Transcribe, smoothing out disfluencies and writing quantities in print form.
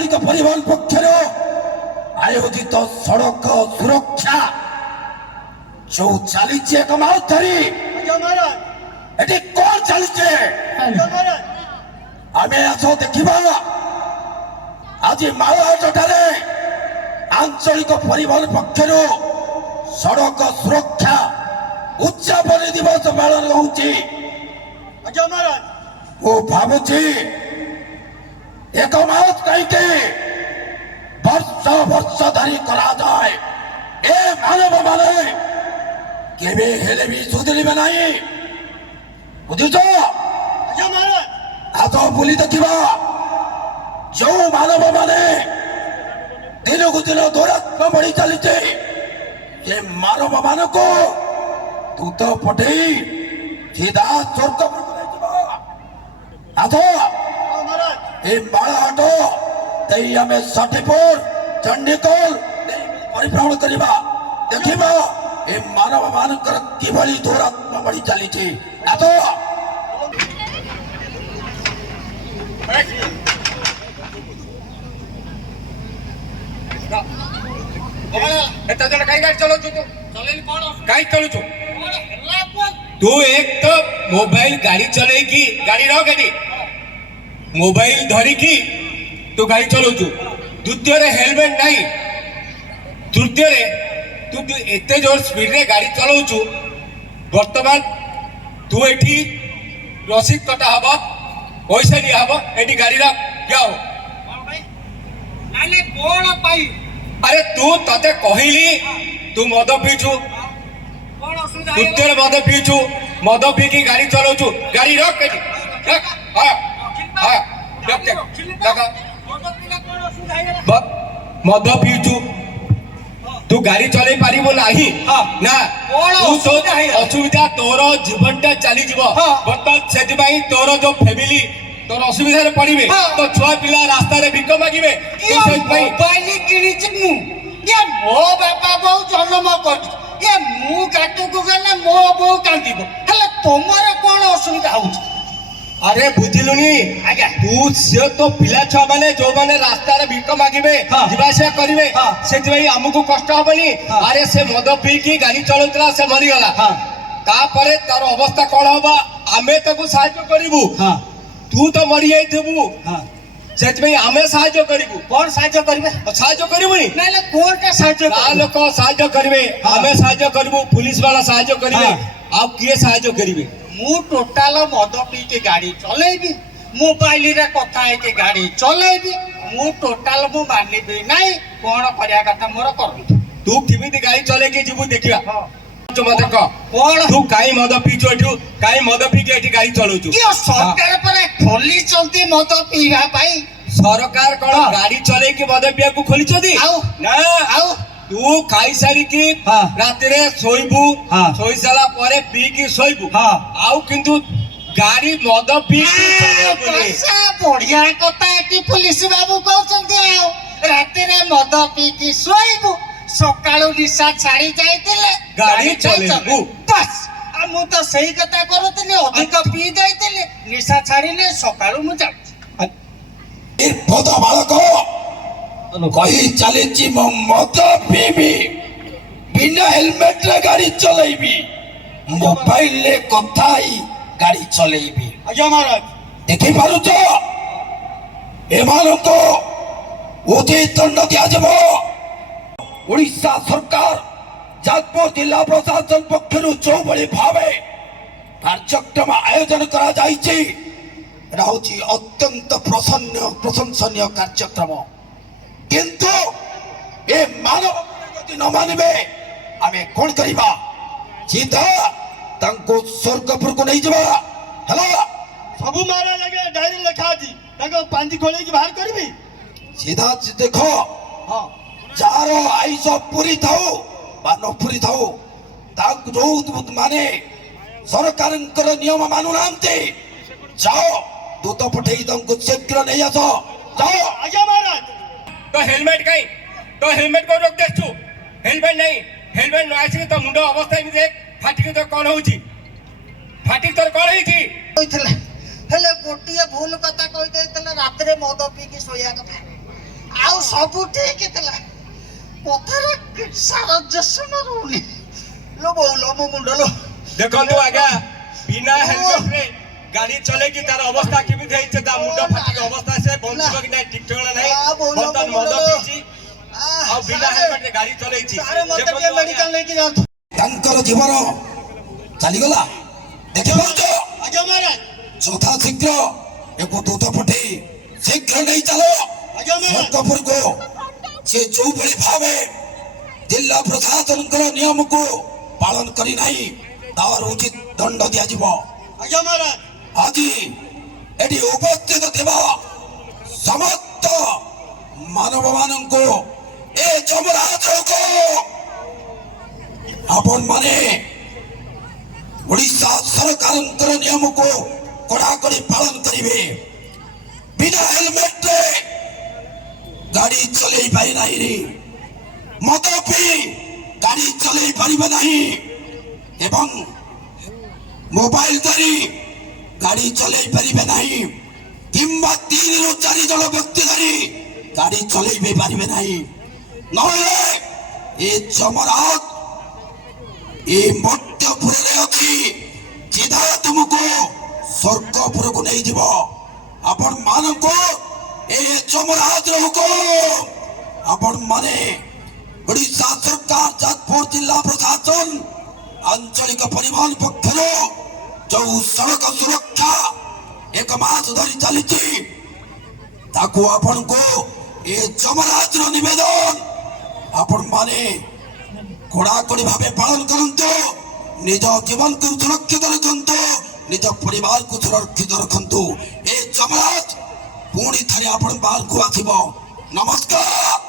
आंचलिक परिवहन पक्षर आयोजित सड़क सुरक्षा जो चली एक मास धरी एटी कौन चली आम आस देखा आज मालहाटठारे आंचलिक परिवहन पक्षर सड़क सुरक्षा उद्यापन दिवस पालन होची भावुची एक मास कहीं वर्ष वर्ष धरी करा जाए ए मानव माने केबे हेले भी सुधरिबे नहीं बुझुछ आज बुली देखा जो मानव माने दिन को दिन दुरात्मा बढ़ी चली से मानव मान को दूत पठे सीधा स्वर्ग आज ए बालाहाट तई आम षठीपुर चंडीगढ़ परिभ्रमण करवा देखा ए मानव मानकर किभली दुरात्मा बढ़ी चली आज तू एक तो मोबाइल गाड़ी चले की गाड़ी रह गाड़ी मोबाइल धरिकी तू गाड़ी चलाऊ द्वितीय हेलमेट नहीं तृतीय तू एत जोर स्पीड रे गाड़ी चलाऊ बर्तमान तू एठी रसीद कटा हम पैसा दिया हम एठी गाड़ी क्या हो अरे तू तते कहली तू मद पीछू तृतीय मद पीछू मद पीकी गाड़ी चलाऊ गाड़ी रख मद पीछू तू गाड़ी चले पारिबो नाही ना असुविधा तोर जीवनटा चली जीव बर्तमान से तोर जो फैमिली तोर असुविधा रे पड़िबे तो छुआ पिला रास्ता रे भिक मागिबे तो से मोबाइल किनिछि मु ये मो बापा बो जन्म कर ये मु काटू को गले मो बो कांदिबो हले तोमर कोन असुविधा होउछ अरे बुझिलुनी आज्ञा तू से तो पिला छुआ माने जो माने रास्ता रे भिक मागिबे जीवासे करिवे सेति भाई हमकु कष्ट होबनी अरे से मद पी की गाड़ी चलौतला से मरि गला का परे तार अवस्था कोन होबा आमे तको सहायता करिवु तू तो मरि जाइथबु सेति भाई आमे सहायता करिवु कोन सहायता करिवे सहायता करिवुनी नाले कोनटा सहायता का लोक सहायता करिवे आमे सहायता करिवु पुलिस वाला सहायता करिवे आ किए सहायता करिवे मु टोटाल मद पी के गाड़ी चलेबी मोबाइल रे कथा है गाड़ी चलेबी मु टोटाल मु मानिबी नहीं कोन करिया कथा मोर कर तू किमिति गाड़ी चले के जीवु देखिया जो मत क कोन तू काई मद पीचो एठू काई मद पी के एठी गाड़ी चलाउछु यो सरकार पर खोली चलती मद पीवा पाई सरकार कोन गाड़ी चले के मद पिया को खोली छदी आउ ना आउ तू खाई सारी की रात रे सोइबू सोई साला परे पी की सोइबू आउ किंतु गाड़ी मद पी बढ़िया कथा एटी पुलिस बाबू कहते रात रे मद पी की सोइबू सकाळू निशा छाड़ी जाइतिले गाड़ी चलेबू बस आ मु तो सही कथा करतले अधिक पी जाइतिले निशा छाड़ीले सकाळू मु जा ए पदा बालक कही चली मद पीबी बिना हेलमेट रे गाड़ी चलेबी मोबाइल ले कथाई गाड़ी चलेबी आज्ञा महाराज देखि पारुछ एमानको उचित दंड दिया ओडिशा सरकार जाजपुर जिला प्रशासन पक्षर जो बड़ी भावे कार्यक्रम आयोजन करा जाइछि रहउछि अत्यंत प्रशंसनीय कार्यक्रम किंतु ए मानव यदि न मानिबे आमे कोन करिबा सीधा तांको स्वर्गपुर को नहीं जबा हला सबु महाराज आगे डायरी लिखा दी ताको पांजी खोले की बाहर करबी सीधा देखो हां चारो आइस पूरी थाओ बा न पूरी थाओ तांको जो माने सरकारंकर नियम मानु नांते जाओ दूत पठेई तांको शीघ्र नहीं आसो जाओ आज्ञा महाराज तो हेलमेट कहीं तो हेलमेट को रोक देछु हेलमेट नहीं हेलमेट न आसी तो मुंडो अवस्था में देख फाटी तो कौन होची फाटी तो कौन होई थी कइथले हेले गोटिए भूल कथा कहि देतले रात रे मद पी की सोया कथा ଆଉ ସବୁ ଠିକ ଥିଲା ପଥର ସାରଜସ୍ୱ ରହୁନି लो बोलो मो मुंड लो ଦେଖନ୍ତୁ ଆଜ୍ଞା ବିନା ହେଲମେଟ ରେ ଗାଡି ଚଲେଇକି ତାର ଅବସ୍ଥା କେମିତି ହେଇଛି ତା ମୁଣ୍ଡ ଫାଟିକି ଅବସ୍ଥା ସେ ବଞ୍ଚିବ କି ନାହିଁ ଠିକ ଠିକଣା ନାହିଁ ବର୍ତ୍ତମାନ ମଦ ପିଇଛି ଆଉ ବିନା ହେଲମେଟ ରେ ଗାଡି ଚଲେଇଛି ସାରେ ମତେ ଟିକେ ମେଡିକାଲ ନେଇକି ଯାଆନ୍ତୁ ତାଙ୍କର ଜୀବନ ଚାଲିଗଲା ଦେଖିପାରୁଛ ଆଜ୍ଞା ମହାରାଜ ଯଥା ଶୀଘ୍ର ଏକ ଦୂତ ପଠେଇ ଶୀଘ୍ର ନେଇ ଚାଲ ଆଜ୍ଞା ମହାରାଜ ସ୍ୱର୍ଗପୁରକୁ ସେ ଯୋଉଭଳି ଭାବେ ଜିଲ୍ଲା ପ୍ରଶାସନଙ୍କର ନିୟମକୁ ପାଳନ କରି ନାହିଁ ତାର ଉଚିତ ଦଣ୍ଡ ଦିଆଯିବ ଆଜ୍ଞା ମହାରାଜ ଆଜି ଏଠି ଉପସ୍ଥିତ ଥିବା ସମସ୍ତ ମାନବ ମାନଙ୍କୁ ଏ ଯମରାଜକୁ ଆପଣ ମାନେ ଓଡ଼ିଶା ସରକାରଙ୍କର ନିୟମକୁ କଡ଼ାକଡ଼ି ପାଳନ କରିବେ ବିନା ହେଲମେଟରେ ଗାଡ଼ି ଚଲେଇ ପାରି ନାହିଁ ମଦ ପିଇ ଗାଡ଼ି ଚଲେଇ ପାରିବେ ନାହିଁ ଏବଂ ମୋବାଇଲ ଧରି ଗାଡ଼ି ଚଲେଇ ପାରିବେ ନାହିଁ କିମ୍ବା 3 ରୁ 4 ଜଣ ବ୍ୟକ୍ତି ଧରି ଗାଡ଼ି ଚଲେଇ ପାରିବେ ନାହିଁ ନହେଲେ ଏ ଯମରାଜ ଏ ମର୍ତ୍ତ୍ୟପୁରରେ ଅଛି ସିଧା ତୁମକୁ ସ୍ୱର୍ଗପୁରକୁ ନେଇଯିବ ଆପଣ ମାନଙ୍କୁ ଏ ଯମରାଜର ହୁକୁମ ଆପଣ ମାନେ ଓଡ଼ିଶା ସରକାର ଯାଜପୁର ଜିଲ୍ଲା ପ୍ରଶାସନ ଆଞ୍ଚଳିକ ପରିବହନ ପକ୍ଷରୁ ଯୋଉ ସଡ଼କ ସୁରକ୍ଷା 1 ମାସ ଧରି ଚାଲିଛି ତାକୁ ଆପଣଙ୍କୁ ଏ ଯମରାଜର ନିବେଦନ ଆପଣ ମାନେ କଡ଼ାକଡ଼ି ଭାବେ ପାଳନ କରନ୍ତୁ ନିଜ ଜୀବନକୁ ସୁରକ୍ଷିତ ରଖନ୍ତୁ ନିଜ ପରିବାରକୁ ସୁରକ୍ଷିତ ରଖନ୍ତୁ ଏ ଯମରାଜ ପୁଣି ଥରେ ଆପଣ ବାହାରକୁ ଆସିବ ନମସ୍କାର।